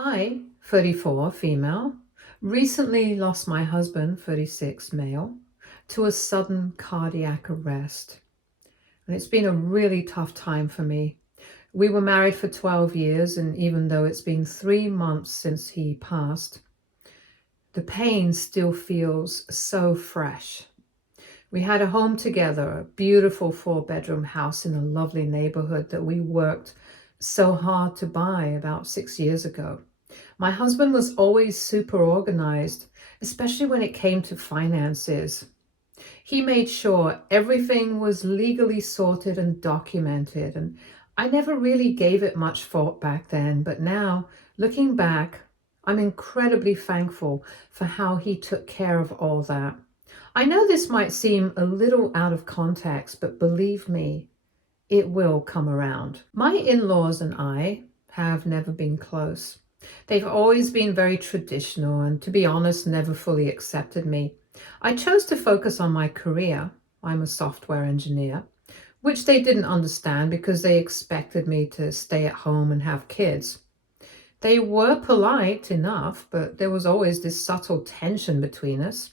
I, 34, female, recently lost my husband, 36, male, to a sudden cardiac arrest. And it's been a really tough time for me. We were married for 12 years, and even though it's been 3 months since he passed, the pain still feels so fresh. We had a home together, a beautiful 4-bedroom house in a lovely neighborhood that we worked so hard to buy about 6 years ago. My husband was always super organized, especially when it came to finances. He made sure everything was legally sorted and documented, and I never really gave it much thought back then, but now, looking back, I'm incredibly thankful for how he took care of all that. I know this might seem a little out of context, but believe me, it will come around. My in-laws and I have never been close. They've always been very traditional and, to be honest, never fully accepted me. I chose to focus on my career. I'm a software engineer, which they didn't understand because they expected me to stay at home and have kids. They were polite enough, but there was always this subtle tension between us.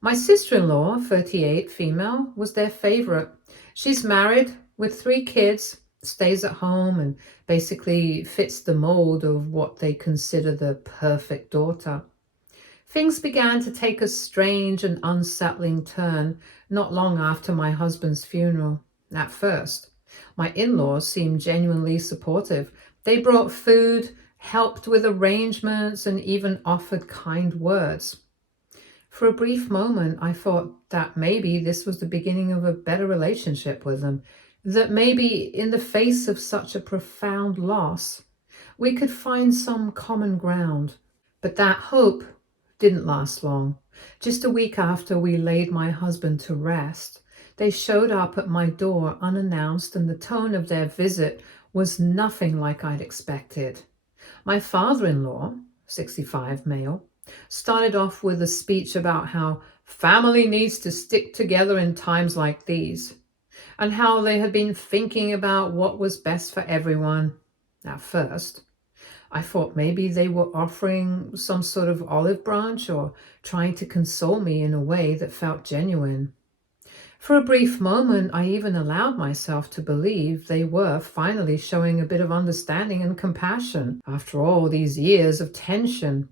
My sister-in-law, 38, female, was their favorite. She's married with 3 kids, stays at home, and basically fits the mold of what they consider the perfect daughter. Things began to take a strange and unsettling turn not long after my husband's funeral. At first, my in-laws seemed genuinely supportive. They brought food, helped with arrangements, and even offered kind words. For a brief moment, I thought that maybe this was the beginning of a better relationship with them, that maybe in the face of such a profound loss, we could find some common ground. But that hope didn't last long. Just a week after we laid my husband to rest, they showed up at my door unannounced, and the tone of their visit was nothing like I'd expected. My father-in-law, 65, male, started off with a speech about how family needs to stick together in times like these, and how they had been thinking about what was best for everyone. At first, I thought maybe they were offering some sort of olive branch or trying to console me in a way that felt genuine. For a brief moment, I even allowed myself to believe they were finally showing a bit of understanding and compassion after all these years of tension.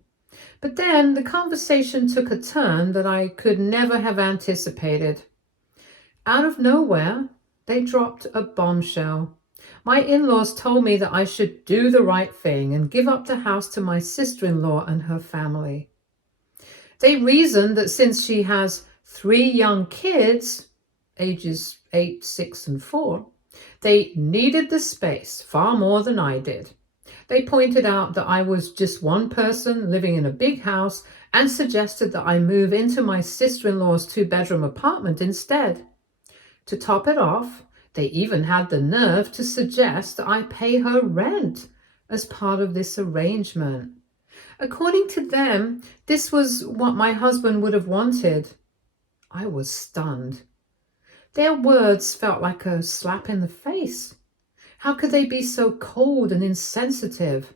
But then the conversation took a turn that I could never have anticipated. Out of nowhere, they dropped a bombshell. My in-laws told me that I should do the right thing and give up the house to my sister-in-law and her family. They reasoned that since she has 3 young kids, ages 8, 6, and 4, they needed the space far more than I did. They pointed out that I was just one person living in a big house and suggested that I move into my sister-in-law's 2-bedroom apartment instead. To top it off, they even had the nerve to suggest that I pay her rent as part of this arrangement. According to them, this was what my husband would have wanted. I was stunned. Their words felt like a slap in the face. How could they be so cold and insensitive?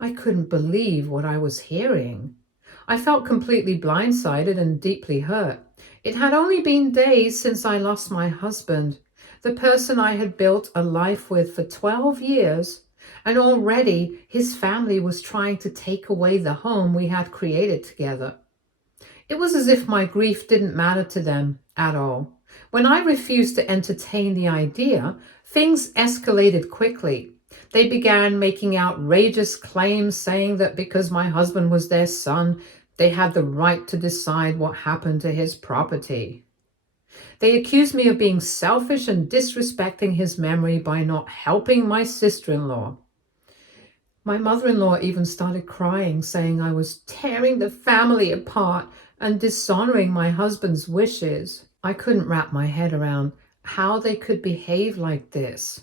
I couldn't believe what I was hearing. I felt completely blindsided and deeply hurt. It had only been days since I lost my husband, the person I had built a life with for 12 years, and already his family was trying to take away the home we had created together. It was as if my grief didn't matter to them at all. When I refused to entertain the idea, things escalated quickly. They began making outrageous claims, saying that because my husband was their son, they had the right to decide what happened to his property. They accused me of being selfish and disrespecting his memory by not helping my sister-in-law. My mother-in-law even started crying, saying I was tearing the family apart and dishonoring my husband's wishes. I couldn't wrap my head around how they could behave like this.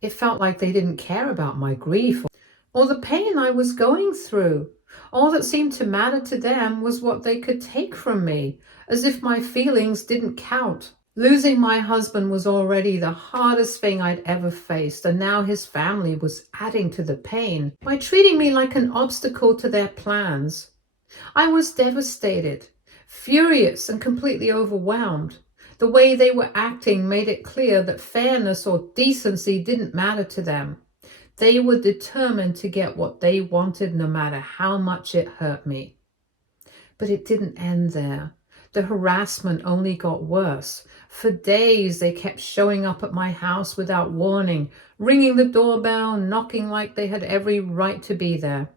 It felt like they didn't care about my grief or the pain I was going through. All that seemed to matter to them was what they could take from me, as if my feelings didn't count. Losing my husband was already the hardest thing I'd ever faced, and now his family was adding to the pain by treating me like an obstacle to their plans. I was devastated, furious, and completely overwhelmed. The way they were acting made it clear that fairness or decency didn't matter to them. They were determined to get what they wanted no matter how much it hurt me. But it didn't end there. The harassment only got worse. For days, they kept showing up at my house without warning, ringing the doorbell, knocking like they had every right to be there.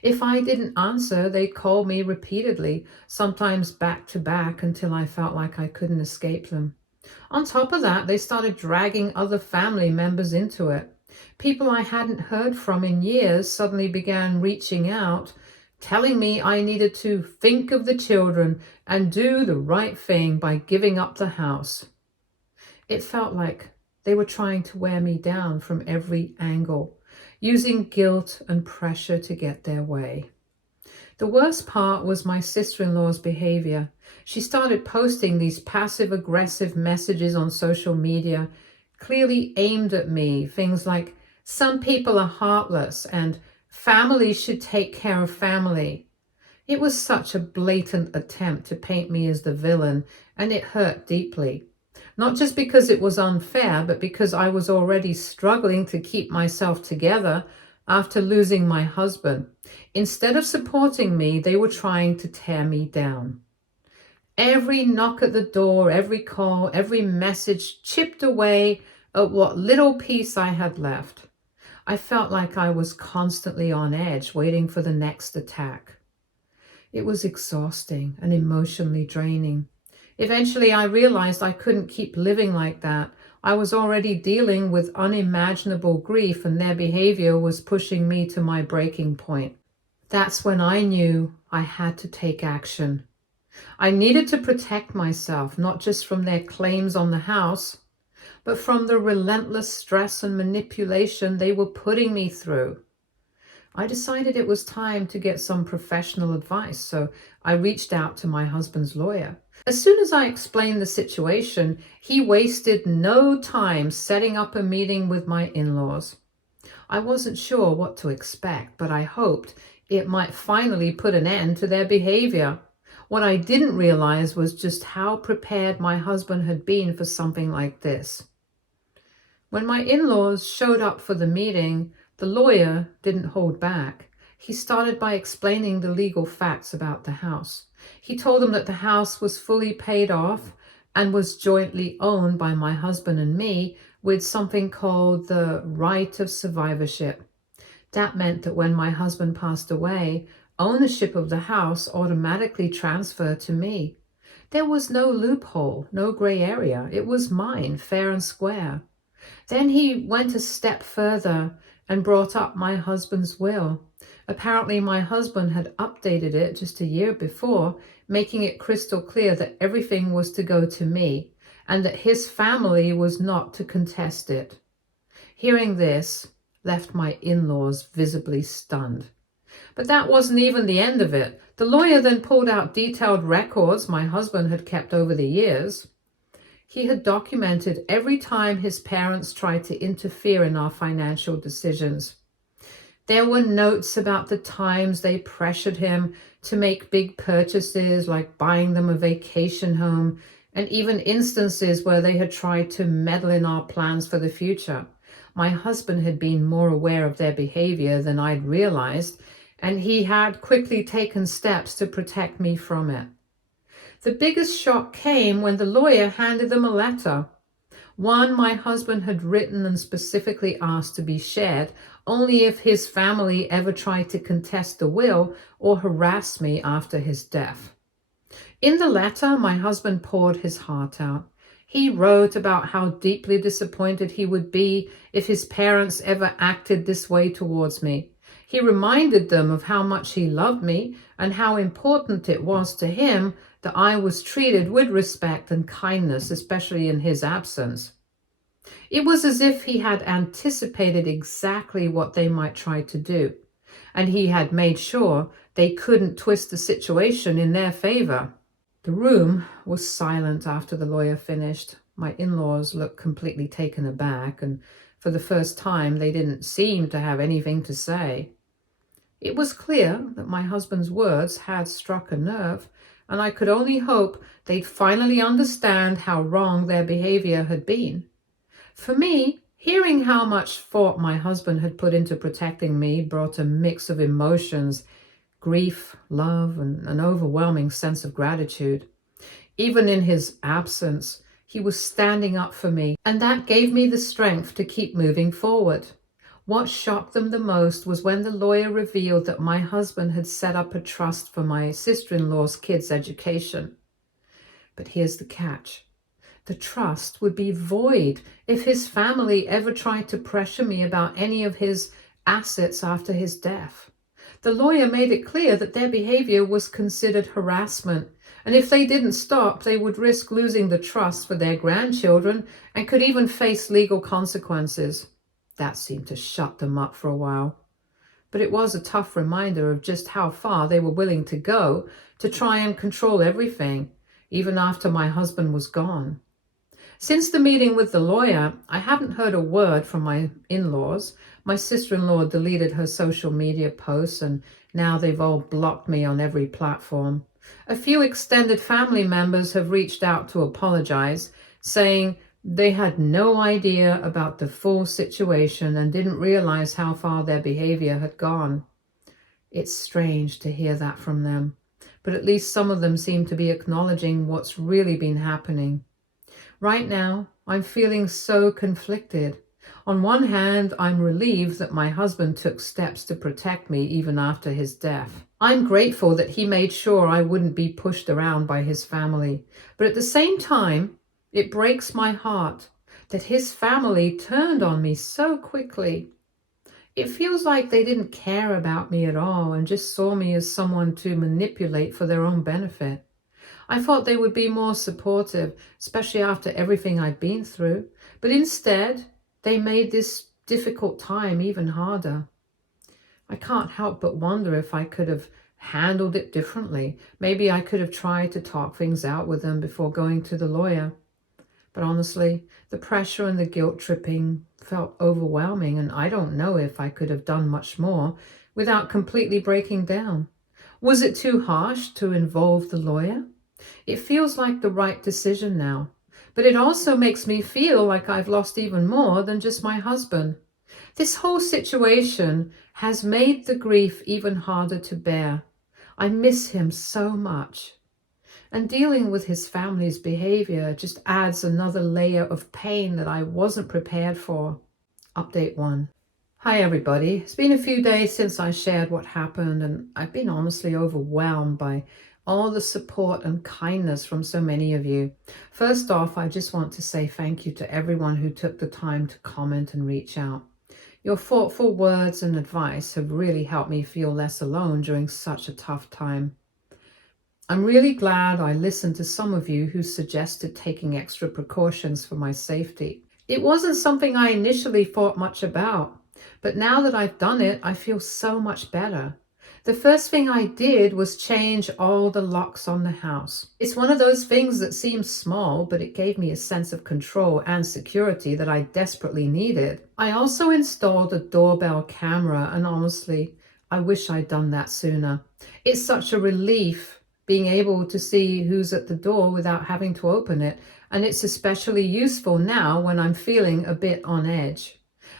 If I didn't answer, they'd call me repeatedly, sometimes back to back, until I felt like I couldn't escape them. On top of that, they started dragging other family members into it. People I hadn't heard from in years suddenly began reaching out, telling me I needed to think of the children and do the right thing by giving up the house. It felt like they were trying to wear me down from every angle, using guilt and pressure to get their way. The worst part was my sister-in-law's behavior. She started posting these passive-aggressive messages on social media, clearly aimed at me. Things like, "Some people are heartless," and "family should take care of family." It was such a blatant attempt to paint me as the villain, and it hurt deeply. Not just because it was unfair, but because I was already struggling to keep myself together after losing my husband. Instead of supporting me, they were trying to tear me down. Every knock at the door, every call, every message chipped away at what little peace I had left. I felt like I was constantly on edge, waiting for the next attack. It was exhausting and emotionally draining. Eventually, I realized I couldn't keep living like that. I was already dealing with unimaginable grief, and their behavior was pushing me to my breaking point. That's when I knew I had to take action. I needed to protect myself, not just from their claims on the house, but from the relentless stress and manipulation they were putting me through. I decided it was time to get some professional advice, so I reached out to my husband's lawyer. As soon as I explained the situation, he wasted no time setting up a meeting with my in-laws. I wasn't sure what to expect, but I hoped it might finally put an end to their behavior. What I didn't realize was just how prepared my husband had been for something like this. When my in-laws showed up for the meeting, the lawyer didn't hold back. He started by explaining the legal facts about the house. He told them that the house was fully paid off and was jointly owned by my husband and me with something called the right of survivorship. That meant that when my husband passed away, ownership of the house automatically transferred to me. There was no loophole, no gray area. It was mine, fair and square. Then he went a step further and brought up my husband's will. Apparently, my husband had updated it just a year before, making it crystal clear that everything was to go to me and that his family was not to contest it. Hearing this left my in-laws visibly stunned. But that wasn't even the end of it. The lawyer then pulled out detailed records my husband had kept over the years. He had documented every time his parents tried to interfere in our financial decisions. There were notes about the times they pressured him to make big purchases, like buying them a vacation home, and even instances where they had tried to meddle in our plans for the future. My husband had been more aware of their behavior than I'd realized, and he had quickly taken steps to protect me from it. The biggest shock came when the lawyer handed them a letter. One my husband had written and specifically asked to be shared only if his family ever tried to contest the will or harass me after his death. In the letter, my husband poured his heart out. He wrote about how deeply disappointed he would be if his parents ever acted this way towards me. He reminded them of how much he loved me and how important it was to him that I was treated with respect and kindness, especially in his absence. It was as if he had anticipated exactly what they might try to do, and he had made sure they couldn't twist the situation in their favor. The room was silent after the lawyer finished. My in-laws looked completely taken aback, and for the first time, they didn't seem to have anything to say. It was clear that my husband's words had struck a nerve, and I could only hope they'd finally understand how wrong their behavior had been. For me, hearing how much thought my husband had put into protecting me brought a mix of emotions: grief, love, and an overwhelming sense of gratitude. Even in his absence, he was standing up for me, and that gave me the strength to keep moving forward. What shocked them the most was when the lawyer revealed that my husband had set up a trust for my sister-in-law's kids' education. But here's the catch. The trust would be void if his family ever tried to pressure me about any of his assets after his death. The lawyer made it clear that their behavior was considered harassment, and if they didn't stop, they would risk losing the trust for their grandchildren and could even face legal consequences. That seemed to shut them up for a while. But it was a tough reminder of just how far they were willing to go to try and control everything, even after my husband was gone. Since the meeting with the lawyer, I haven't heard a word from my in-laws. My sister-in-law deleted her social media posts, and now they've all blocked me on every platform. A few extended family members have reached out to apologize, saying they had no idea about the full situation and didn't realize how far their behavior had gone. It's strange to hear that from them, but at least some of them seem to be acknowledging what's really been happening. Right now, I'm feeling so conflicted. On one hand, I'm relieved that my husband took steps to protect me even after his death. I'm grateful that he made sure I wouldn't be pushed around by his family. But at the same time, it breaks my heart that his family turned on me so quickly. It feels like they didn't care about me at all and just saw me as someone to manipulate for their own benefit. I thought they would be more supportive, especially after everything I'd been through, but instead, they made this difficult time even harder. I can't help but wonder if I could have handled it differently. Maybe I could have tried to talk things out with them before going to the lawyer. But honestly, the pressure and the guilt tripping felt overwhelming, and I don't know if I could have done much more without completely breaking down. Was it too harsh to involve the lawyer? It feels like the right decision now, but it also makes me feel like I've lost even more than just my husband. This whole situation has made the grief even harder to bear. I miss him so much. And dealing with his family's behavior just adds another layer of pain that I wasn't prepared for. Update 1. Hi everybody. It's been a few days since I shared what happened, and I've been honestly overwhelmed by all the support and kindness from so many of you. First off, I just want to say thank you to everyone who took the time to comment and reach out. Your thoughtful words and advice have really helped me feel less alone during such a tough time. I'm really glad I listened to some of you who suggested taking extra precautions for my safety. It wasn't something I initially thought much about, but now that I've done it, I feel so much better. The first thing I did was change all the locks on the house. It's one of those things that seems small, but it gave me a sense of control and security that I desperately needed. I also installed a doorbell camera, and honestly, I wish I'd done that sooner. It's such a relief being able to see who's at the door without having to open it, and it's especially useful now when I'm feeling a bit on edge.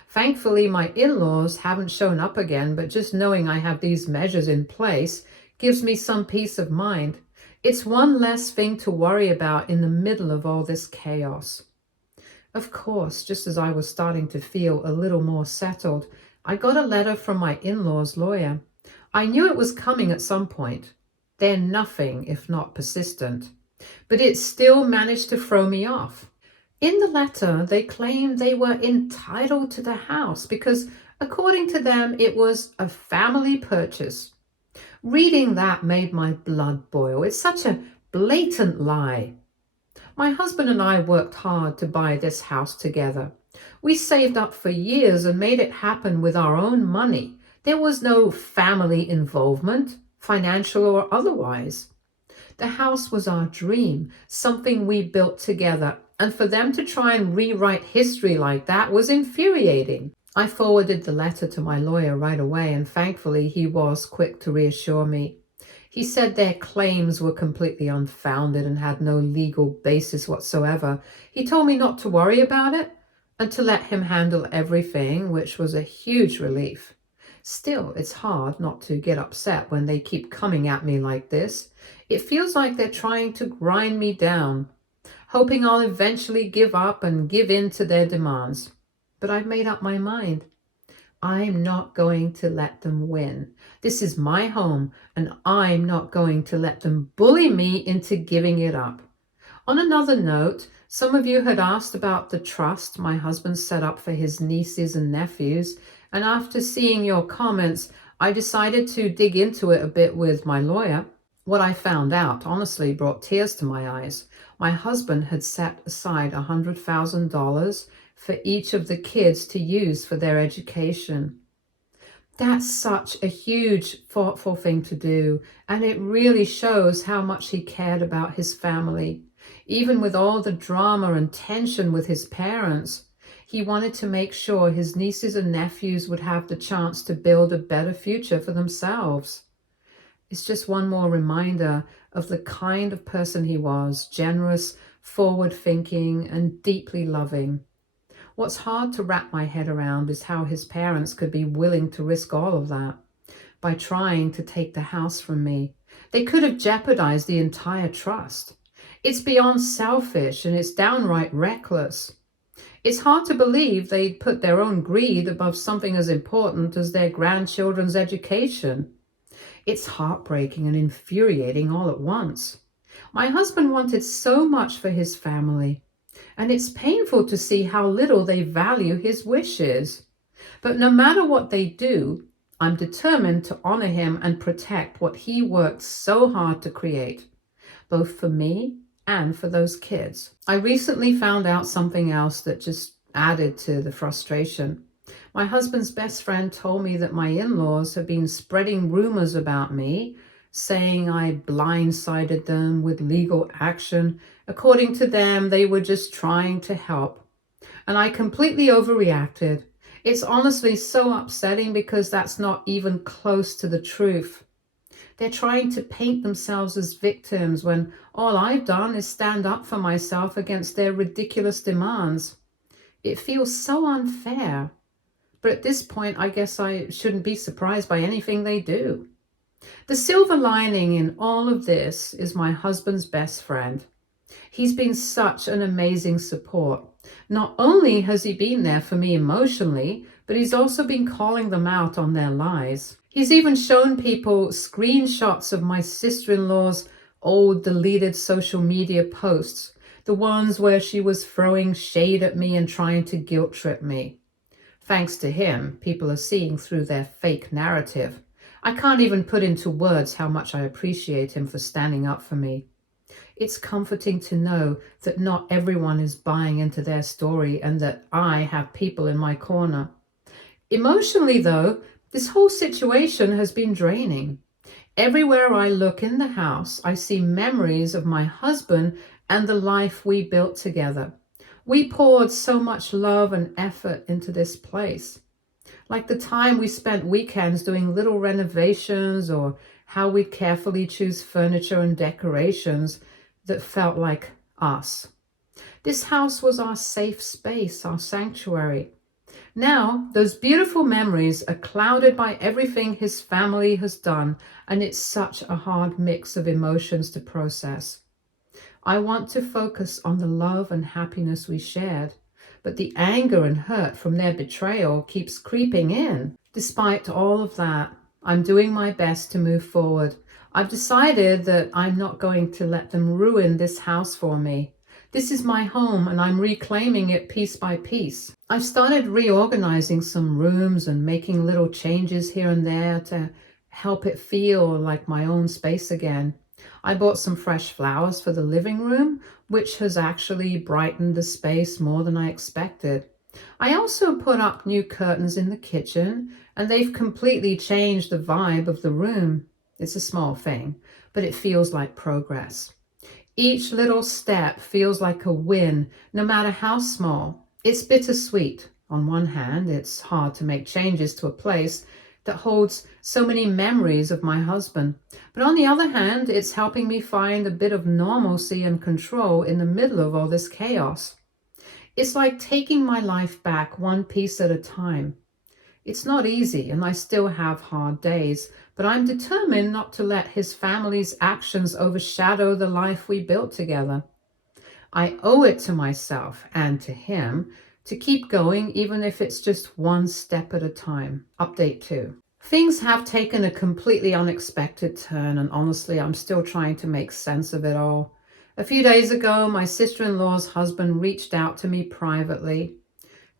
Thankfully, my in-laws haven't shown up again, but just knowing I have these measures in place gives me some peace of mind. It's one less thing to worry about in the middle of all this chaos. Of course, just as I was starting to feel a little more settled, I got a letter from my in-laws' lawyer. I knew it was coming at some point. They're nothing if not persistent, but it still managed to throw me off. In the letter, they claimed they were entitled to the house because, according to them, it was a family purchase. Reading that made my blood boil. It's such a blatant lie. My husband and I worked hard to buy this house together. We saved up for years and made it happen with our own money. There was no family involvement, financial or otherwise. The house was our dream, something we built together, and for them to try and rewrite history like that was infuriating. I forwarded the letter to my lawyer right away, and thankfully he was quick to reassure me. He said their claims were completely unfounded and had no legal basis whatsoever. He told me not to worry about it and to let him handle everything, which was a huge relief. Still, it's hard not to get upset when they keep coming at me like this. It feels like they're trying to grind me down, hoping I'll eventually give up and give in to their demands. But I've made up my mind. I'm not going to let them win. This is my home, and I'm not going to let them bully me into giving it up. On another note, some of you had asked about the trust my husband set up for his nieces and nephews, and after seeing your comments, I decided to dig into it a bit with my lawyer. What I found out honestly brought tears to my eyes. My husband had set aside $100,000 for each of the kids to use for their education. That's such a huge, thoughtful thing to do, and it really shows how much he cared about his family. Even with all the drama and tension with his parents, he wanted to make sure his nieces and nephews would have the chance to build a better future for themselves. It's just one more reminder of the kind of person he was, generous, forward-thinking, and deeply loving. What's hard to wrap my head around is how his parents could be willing to risk all of that by trying to take the house from me. They could have jeopardized the entire trust. It's beyond selfish and it's downright reckless. It's hard to believe they'd put their own greed above something as important as their grandchildren's education. It's heartbreaking and infuriating all at once. My husband wanted so much for his family, and it's painful to see how little they value his wishes. But no matter what they do, I'm determined to honor him and protect what he worked so hard to create, both for me and for those kids. I recently found out something else that just added to the frustration. My husband's best friend told me that my in-laws have been spreading rumors about me, saying I blindsided them with legal action. According to them, they were just trying to help. And I completely overreacted. It's honestly so upsetting because that's not even close to the truth. They're trying to paint themselves as victims when all I've done is stand up for myself against their ridiculous demands. It feels so unfair. But at this point, I guess I shouldn't be surprised by anything they do. The silver lining in all of this is my husband's best friend. He's been such an amazing support. Not only has he been there for me emotionally, but he's also been calling them out on their lies. He's even shown people screenshots of my sister-in-law's old deleted social media posts, the ones where she was throwing shade at me and trying to guilt trip me. Thanks to him, people are seeing through their fake narrative. I can't even put into words how much I appreciate him for standing up for me. It's comforting to know that not everyone is buying into their story and that I have people in my corner. Emotionally, though, this whole situation has been draining. Everywhere I look in the house, I see memories of my husband and the life we built together. We poured so much love and effort into this place. Like the time we spent weekends doing little renovations, or how we carefully choose furniture and decorations that felt like us. This house was our safe space, our sanctuary. Now, those beautiful memories are clouded by everything his family has done, and it's such a hard mix of emotions to process. I want to focus on the love and happiness we shared, but the anger and hurt from their betrayal keeps creeping in. Despite all of that, I'm doing my best to move forward. I've decided that I'm not going to let them ruin this house for me. This is my home and I'm reclaiming it piece by piece. I've started reorganizing some rooms and making little changes here and there to help it feel like my own space again. I bought some fresh flowers for the living room, which has actually brightened the space more than I expected. I also put up new curtains in the kitchen, and they've completely changed the vibe of the room. It's a small thing, but it feels like progress. Each little step feels like a win, no matter how small. It's bittersweet. On one hand, it's hard to make changes to a place that holds so many memories of my husband. But on the other hand, it's helping me find a bit of normalcy and control in the middle of all this chaos. It's like taking my life back one piece at a time. It's not easy, and I still have hard days, but I'm determined not to let his family's actions overshadow the life we built together. I owe it to myself and to him to keep going, even if it's just one step at a time. Update 2. Things have taken a completely unexpected turn, and honestly, I'm still trying to make sense of it all. A few days ago, my sister-in-law's husband reached out to me privately.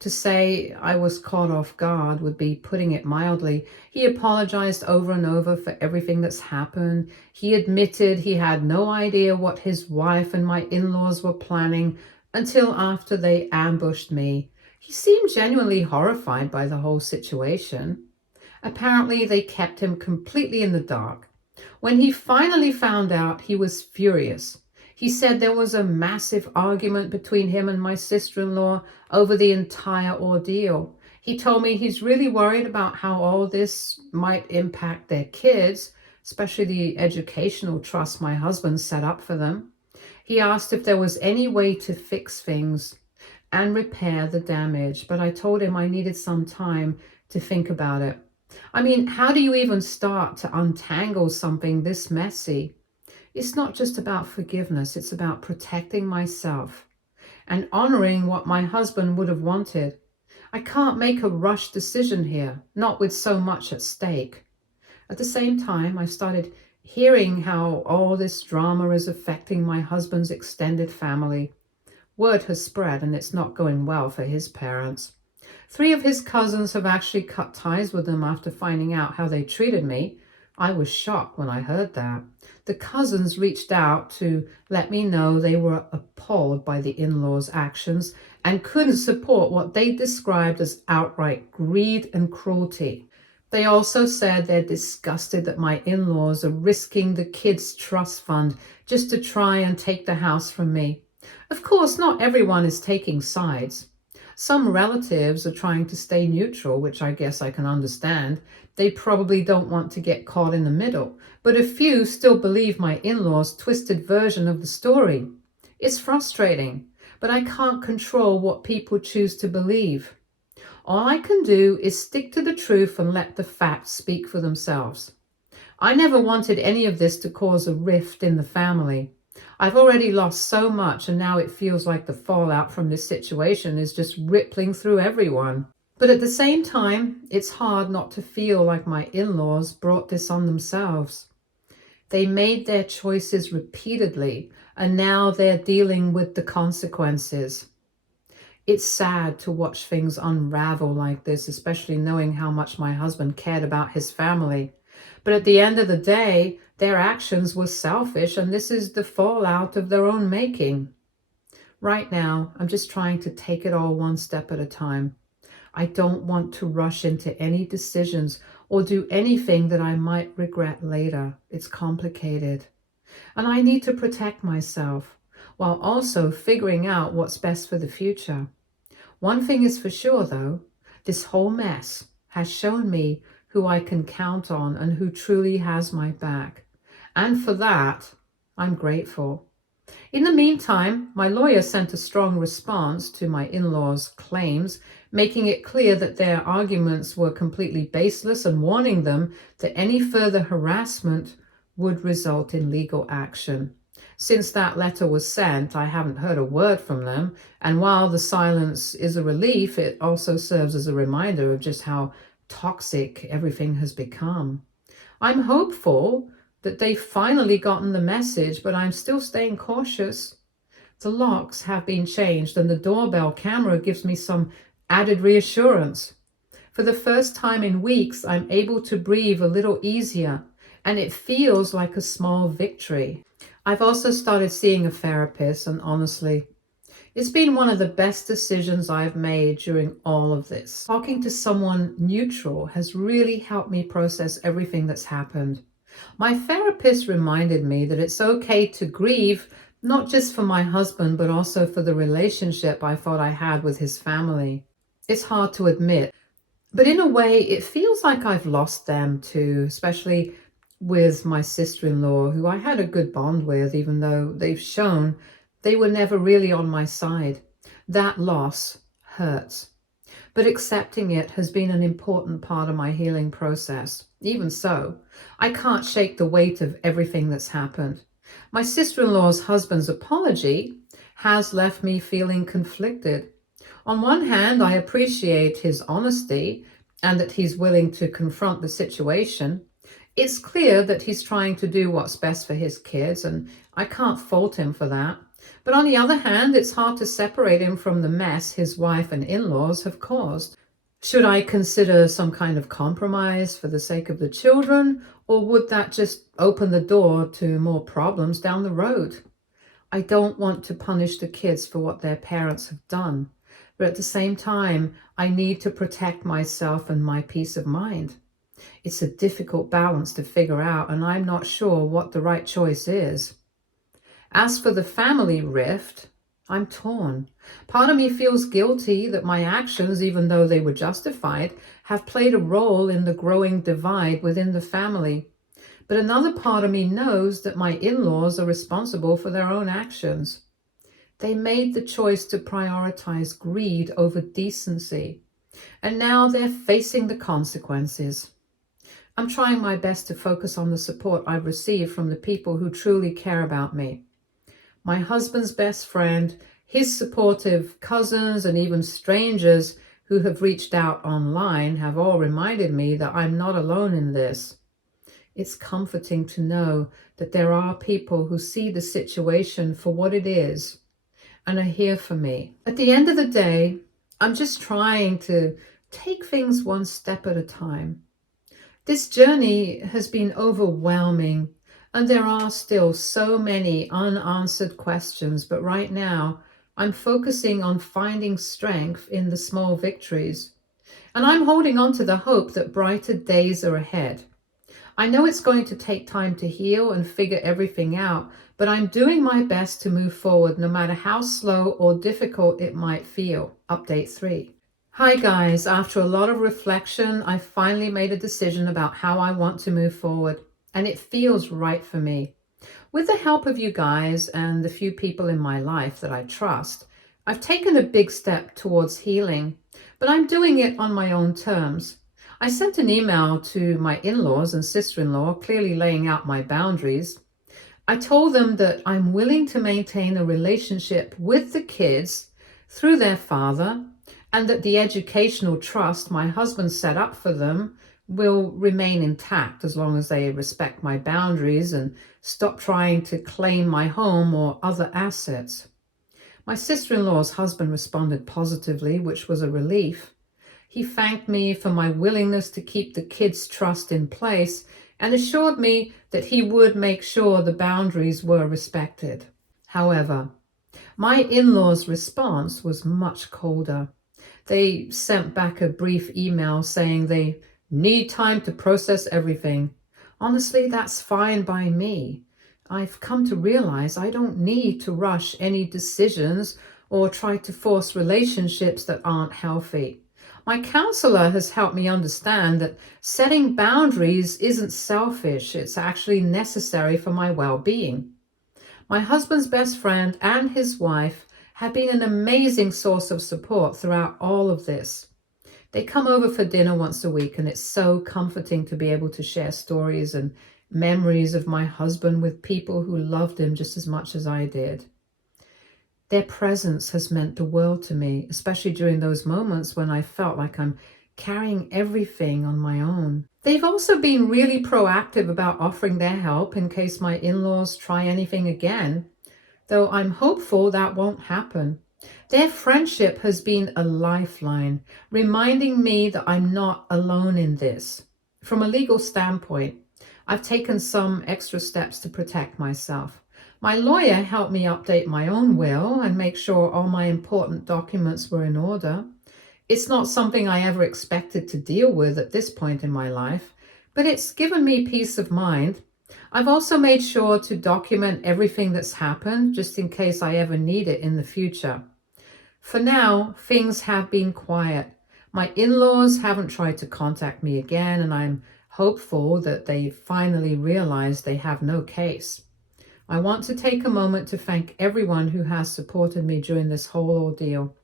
To say I was caught off guard would be putting it mildly. He apologized over and over for everything that's happened. He admitted he had no idea what his wife and my in-laws were planning until after they ambushed me. He seemed genuinely horrified by the whole situation. Apparently, they kept him completely in the dark. When he finally found out, he was furious. He said there was a massive argument between him and my sister-in-law over the entire ordeal. He told me he's really worried about how all this might impact their kids, especially the educational trust my husband set up for them. He asked if there was any way to fix things and repair the damage, but I told him I needed some time to think about it. I mean, how do you even start to untangle something this messy? It's not just about forgiveness, it's about protecting myself and honoring what my husband would have wanted. I can't make a rushed decision here, not with so much at stake. At the same time, I started hearing how all this drama is affecting my husband's extended family. Word has spread, and it's not going well for his parents. 3 of his cousins have actually cut ties with them after finding out how they treated me. I was shocked when I heard that. The cousins reached out to let me know they were appalled by the in-laws' actions and couldn't support what they described as outright greed and cruelty. They also said they're disgusted that my in-laws are risking the kids' trust fund just to try and take the house from me. Of course, not everyone is taking sides. Some relatives are trying to stay neutral, which I guess I can understand. They probably don't want to get caught in the middle, but a few still believe my in-laws' twisted version of the story. It's frustrating, but I can't control what people choose to believe. All I can do is stick to the truth and let the facts speak for themselves. I never wanted any of this to cause a rift in the family. I've already lost so much, and now it feels like the fallout from this situation is just rippling through everyone. But at the same time, it's hard not to feel like my in-laws brought this on themselves. They made their choices repeatedly, and now they're dealing with the consequences. It's sad to watch things unravel like this, especially knowing how much my husband cared about his family. But at the end of the day, their actions were selfish, and this is the fallout of their own making. Right now, I'm just trying to take it all one step at a time. I don't want to rush into any decisions or do anything that I might regret later. It's complicated. And I need to protect myself while also figuring out what's best for the future. One thing is for sure, though, this whole mess has shown me who I can count on and who truly has my back. And for that, I'm grateful. In the meantime, my lawyer sent a strong response to my in-laws' claims, making it clear that their arguments were completely baseless and warning them that any further harassment would result in legal action. Since that letter was sent, I haven't heard a word from them, and while the silence is a relief, it also serves as a reminder of just how toxic everything has become. I'm hopeful that they've finally gotten the message, but I'm still staying cautious. The locks have been changed, and the doorbell camera gives me some added reassurance. For the first time in weeks, I'm able to breathe a little easier, and it feels like a small victory. I've also started seeing a therapist, and honestly, it's been one of the best decisions I've made during all of this. Talking to someone neutral has really helped me process everything that's happened. My therapist reminded me that it's okay to grieve, not just for my husband, but also for the relationship I thought I had with his family. It's hard to admit, but in a way, it feels like I've lost them too, especially with my sister-in-law, who I had a good bond with, even though they've shown they were never really on my side. That loss hurts, but accepting it has been an important part of my healing process. Even so, I can't shake the weight of everything that's happened. My sister-in-law's husband's apology has left me feeling conflicted. On one hand, I appreciate his honesty and that he's willing to confront the situation. It's clear that he's trying to do what's best for his kids, and I can't fault him for that. But on the other hand, it's hard to separate him from the mess his wife and in-laws have caused. Should I consider some kind of compromise for the sake of the children, or would that just open the door to more problems down the road? I don't want to punish the kids for what their parents have done, but at the same time, I need to protect myself and my peace of mind. It's a difficult balance to figure out, and I'm not sure what the right choice is. As for the family rift, I'm torn. Part of me feels guilty that my actions, even though they were justified, have played a role in the growing divide within the family. But another part of me knows that my in-laws are responsible for their own actions. They made the choice to prioritize greed over decency, and now they're facing the consequences. I'm trying my best to focus on the support I've received from the people who truly care about me. My husband's best friend, his supportive cousins, and even strangers who have reached out online have all reminded me that I'm not alone in this. It's comforting to know that there are people who see the situation for what it is and are here for me. At the end of the day, I'm just trying to take things one step at a time. This journey has been overwhelming, and there are still so many unanswered questions, but right now I'm focusing on finding strength in the small victories. And I'm holding on to the hope that brighter days are ahead. I know it's going to take time to heal and figure everything out, but I'm doing my best to move forward no matter how slow or difficult it might feel. Update 3. Hi guys, after a lot of reflection, I finally made a decision about how I want to move forward, and it feels right for me. With the help of you guys and the few people in my life that I trust, I've taken a big step towards healing, but I'm doing it on my own terms. I sent an email to my in-laws and sister-in-law, clearly laying out my boundaries. I told them that I'm willing to maintain a relationship with the kids through their father, and that the educational trust my husband set up for them will remain intact as long as they respect my boundaries and stop trying to claim my home or other assets. My sister-in-law's husband responded positively, which was a relief. He thanked me for my willingness to keep the kids' trust in place and assured me that he would make sure the boundaries were respected. However, my in-laws' response was much colder. They sent back a brief email saying they need time to process everything. Honestly, that's fine by me. I've come to realize I don't need to rush any decisions or try to force relationships that aren't healthy. My counselor has helped me understand that setting boundaries isn't selfish, it's actually necessary for my well-being. My husband's best friend and his wife have been an amazing source of support throughout all of this. They come over for dinner once a week, and it's so comforting to be able to share stories and memories of my husband with people who loved him just as much as I did. Their presence has meant the world to me, especially during those moments when I felt like I'm carrying everything on my own. They've also been really proactive about offering their help in case my in-laws try anything again, though I'm hopeful that won't happen. Their friendship has been a lifeline, reminding me that I'm not alone in this. From a legal standpoint, I've taken some extra steps to protect myself. My lawyer helped me update my own will and make sure all my important documents were in order. It's not something I ever expected to deal with at this point in my life, but it's given me peace of mind. I've also made sure to document everything that's happened just in case I ever need it in the future. For now, things have been quiet. My in-laws haven't tried to contact me again, and I'm hopeful that they finally realize they have no case. I want to take a moment to thank everyone who has supported me during this whole ordeal.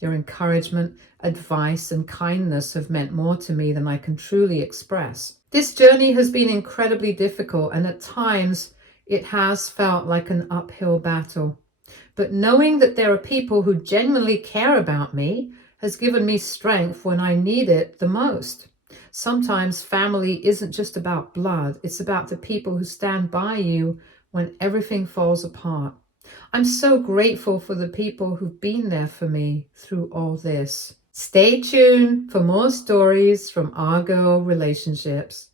Your encouragement, advice, and kindness have meant more to me than I can truly express. This journey has been incredibly difficult, and at times it has felt like an uphill battle. But knowing that there are people who genuinely care about me has given me strength when I need it the most. Sometimes family isn't just about blood, it's about the people who stand by you when everything falls apart. I'm so grateful for the people who've been there for me through all this. Stay tuned for more stories from our girl relationships.